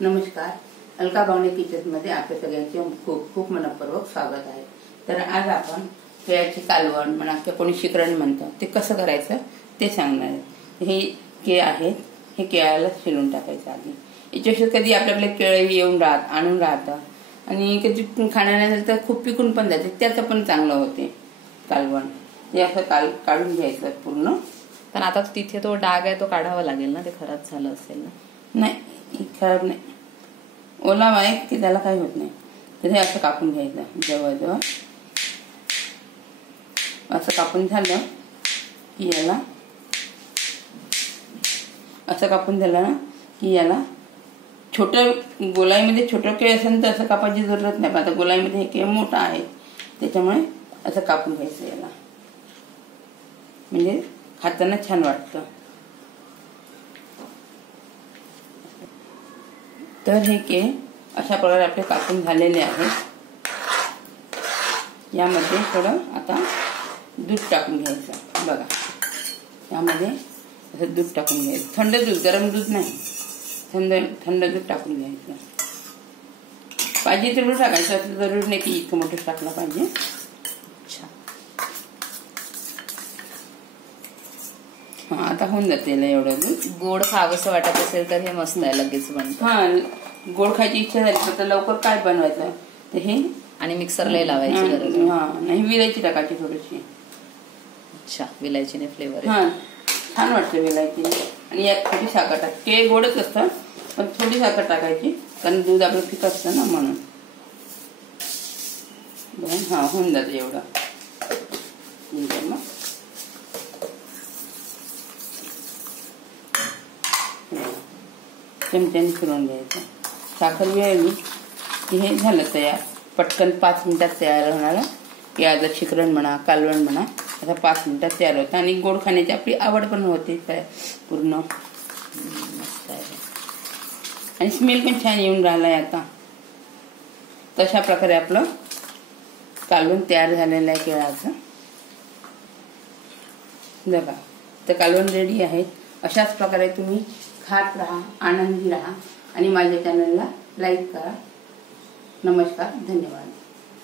नमस्कार, अलका बावणे किचनमध्ये आपल्या सगळ्यांचे खूप खूप मनपूर्वक स्वागत आहे। तर आज आपण केळ्याची कालवण म्हणा किंवा कोणी शिकरण म्हणतं ते कसं करायचं ते सांगणार आहे। हे केळ आहेत, हे केळ्याला शिलून टाकायचं आधी। याच्याशी कधी आपल्याकडे केळे येऊन आणून राहतं आणि कधी खाण्याला झालं तर खूप पिकून पण जाते, त्याचं पण चांगलं होते कालवण। हे असं काढून घ्यायचं पूर्ण। पण आता तिथे तो डाग आहे तो काढावा लागेल ना, ते खराब झालं असेल ना? नाही, खराब नाही, ओला आहे की त्याला काही होत नाही। तर हे असं कापून घ्यायचं, जवळजवळ असं कापून झालं की याला असं कापून झालं ना की याला छोटं गोलाईमध्ये छोटं केळ असेल तर असं कापायची जरूरत नाही, पण आता गोलाईमध्ये हे केळ मोठा आहे त्याच्यामुळे असं कापून घ्यायचं याला, म्हणजे खाताना छान वाटतं। तर हे केळ अशा प्रकारे आपले कापून झालेले आहेत। यामध्ये थोडं आता दूध टाकून घ्यायचं, बघा यामध्ये असं दूध टाकून घ्यायचं, थंड दूध, गरम दूध नाही, थंड दूध टाकून घ्यायचं। पाहिजे तेवढं टाकायचं, असं जरूर नाही की इतकं मोठं टाकलं पाहिजे। हा, आता होऊन जाते एवढं दूध। गोड खावंसं वाटत असेल तर हे मस्त आहे, लगेच बनतं। हा, गोड खायची इच्छा झाली तर लवकर काय बनवायचं ते हे, आणि मिक्सरला लावायची गरज नाही। हा, नाही, विलायची टाकायची थोडीशी। अच्छा, विलायचीने फ्लेवर हा, छान वाटतं विलायची। आणि यात थोडी साखर टाक, केळ गोडच असतं पण थोडी साखर टाकायची, कारण दूध आपलं फिकं असतं ना म्हणून। हा, होऊन जातं एवढं। मग चमच्याने फिरवून घ्यायचं, साखर विळली की हे झालं तयार। पटकन 5 मिनिटात तयार होणारं केळ्याचं शिकरण म्हणा, कालवण म्हणा, आता 5 मिनिटात तयार होतं आणि गोड खाण्याची आपली आवड पण होते काय पूर्ण। मस्त आहे आणि स्मेल पण छान येऊन राहिलाय आता। तशा प्रकारे आपलं कालवण तयार झालेलं आहे केळ्याचं, बघा। तर कालवण रेडी आहे। अशाच प्रकारे तुम्ही खात राहा, आनंदी राहा आणि माझ्या चॅनलला लाईक करा। नमस्कार, धन्यवाद।